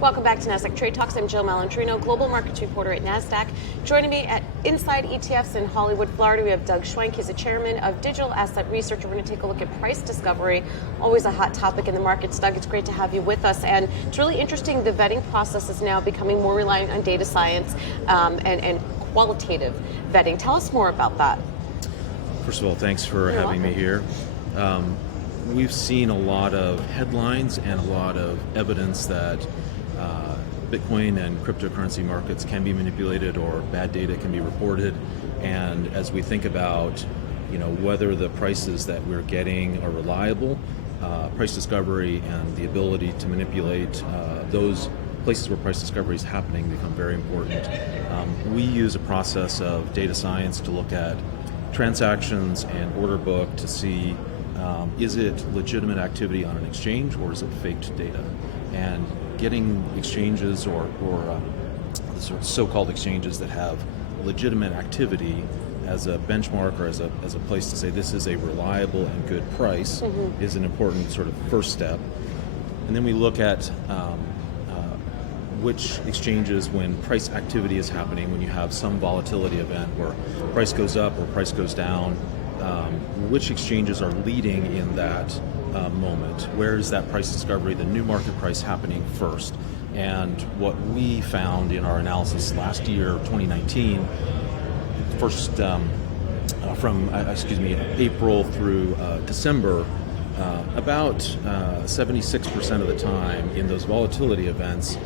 Welcome back to Nasdaq Trade Talks. I'm Jill Malandrino, global markets reporter at Nasdaq. Joining me at Inside ETFs in Hollywood, Florida, we have Doug Schwenk. He's the chairman of Digital Asset Research. We're going to take a look at price discovery, always a hot topic in the markets. Doug, it's great to have you with us. And it's really interesting. The vetting process is now becoming more reliant on data science and qualitative vetting. Tell us more about that. First of all, thanks for having me here. We've seen a lot of headlines and a lot of evidence that Bitcoin and cryptocurrency markets can be manipulated or bad data can be reported. And as we think about whether the prices that we're getting are reliable, price discovery and the ability to manipulate those places where price discovery is happening become very important. We use a process of data science to look at transactions and order book to see is it legitimate activity on an exchange or is it faked data? And getting exchanges or so-called exchanges that have legitimate activity as a benchmark or as a place to say this is a reliable and good price is an important sort of first step. And then we look at which exchanges, when price activity is happening, when you have some volatility event where price goes up or price goes down, which exchanges are leading in that moment? Where is that price discovery, the new market price, happening first? And what we found in our analysis last year, 2019, from April through December, about 76% of the time in those volatility events,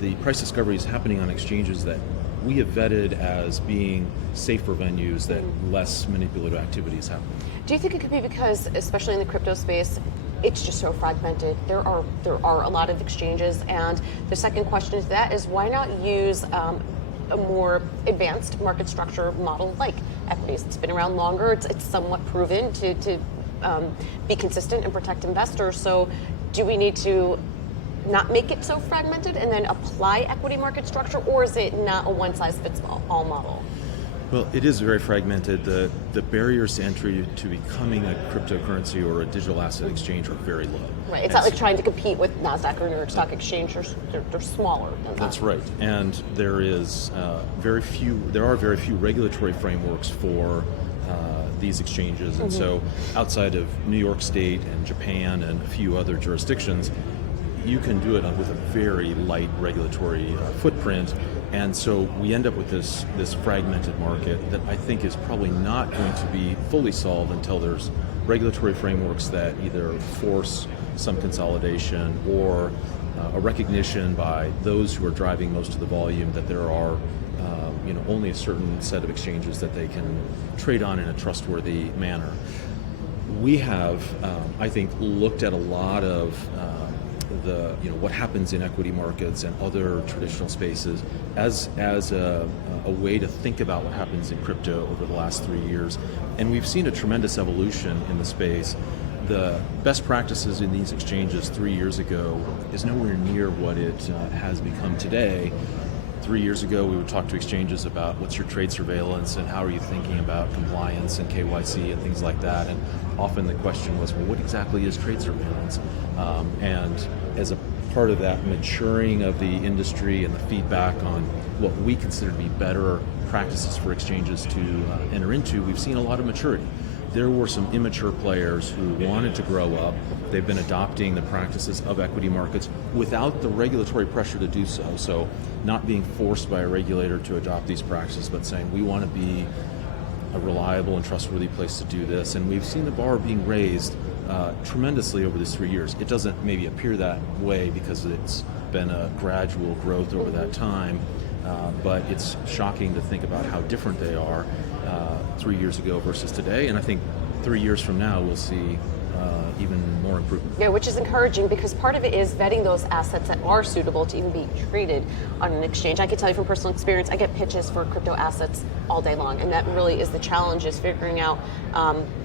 the price discovery is happening on exchanges that we have vetted as being safer venues that less manipulative activity is happening. Do you think it could be because, especially in the crypto space, it's just so fragmented? There are a lot of exchanges, and the second question to that is why not use a more advanced market structure model like equities? It's been around longer. It's somewhat proven to be consistent and protect investors. So, do we need to not make it so fragmented and then apply equity market structure, or is it not a one-size-fits-all model? Well, it is very fragmented. The barriers to entry to becoming a cryptocurrency or a digital asset exchange are very low. Right. It's not like trying to compete with Nasdaq or New York Stock Exchange. They're smaller than that. That's right. And there are very few regulatory frameworks for these exchanges. And so outside of New York State and Japan and a few other jurisdictions, you can do it with a very light regulatory footprint, and so we end up with this fragmented market that I think is probably not going to be fully solved until there's regulatory frameworks that either force some consolidation or a recognition by those who are driving most of the volume that there are only a certain set of exchanges that they can trade on in a trustworthy manner. We have, I think, looked at a lot of what happens in equity markets and other traditional spaces as a way to think about what happens in crypto over the last 3 years, and we've seen a tremendous evolution in the space. The best practices in these exchanges 3 years ago is nowhere near what it has become today. 3 years ago, we would talk to exchanges about what's your trade surveillance and how are you thinking about compliance and KYC and things like that. And often the question was, well, what exactly is trade surveillance? And as a part of that maturing of the industry and the feedback on what we consider to be better practices for exchanges to enter into, we've seen a lot of maturity. There were some immature players who wanted to grow up. They've been adopting the practices of equity markets without the regulatory pressure to do so. So not being forced by a regulator to adopt these practices, but saying we want to be a reliable and trustworthy place to do this. And we've seen the bar being raised tremendously over these 3 years. It doesn't maybe appear that way because it's been a gradual growth over that time, but it's shocking to think about how different they are 3 years ago versus today, and I think 3 years from now we'll see even more improvement. Yeah, which is encouraging because part of it is vetting those assets that are suitable to even be traded on an exchange. I can tell you from personal experience, I get pitches for crypto assets all day long, and that really is the challenge, is figuring out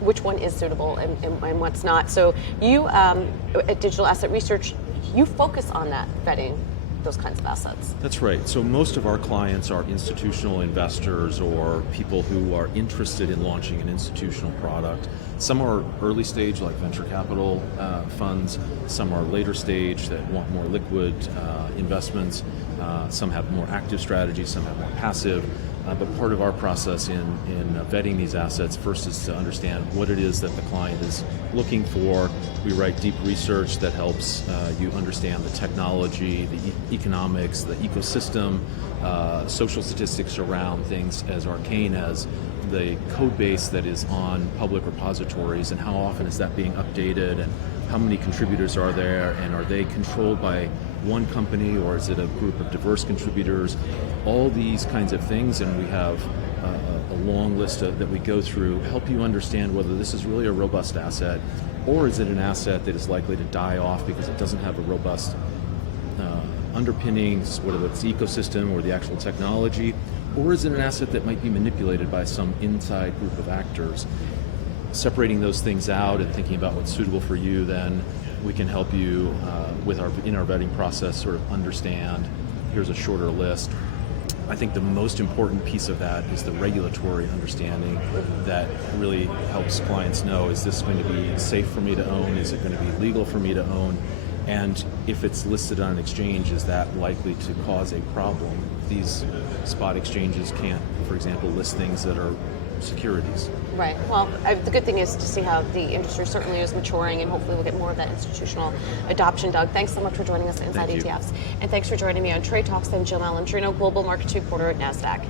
which one is suitable and what's not. So you, at Digital Asset Research, you focus on that vetting those kinds of assets? That's right. So most of our clients are institutional investors or people who are interested in launching an institutional product. Some are early stage, like venture capital funds. Some are later stage that want more liquid investments. Some have more active strategies, some have more passive. But part of our process in vetting these assets first is to understand what it is that the client is looking for. We write deep research that helps you understand the technology, the economics, the ecosystem, social statistics around things as arcane as the code base that is on public repositories and how often is that being updated and how many contributors are there and are they controlled by one company or is it a group of diverse contributors? All these kinds of things, and we have a long list that we go through, help you understand whether this is really a robust asset or is it an asset that is likely to die off because it doesn't have a robust underpinnings, whether it's the ecosystem or the actual technology, or is it an asset that might be manipulated by some inside group of actors? Separating those things out and thinking about what's suitable for you, then we can help you in our vetting process sort of understand, here's a shorter list. I think the most important piece of that is the regulatory understanding that really helps clients know, is this going to be safe for me to own? Is it going to be legal for me to own? And if it's listed on an exchange, is that likely to cause a problem? These spot exchanges can't, for example, list things that are securities. Right. Well, the good thing is to see how the industry certainly is maturing, and hopefully we'll get more of that institutional adoption. Doug, thanks so much for joining us at Inside ETFs. And thanks for joining me on Trade Talks. I'm Jill Malandrino, Global Markets Reporter at Nasdaq.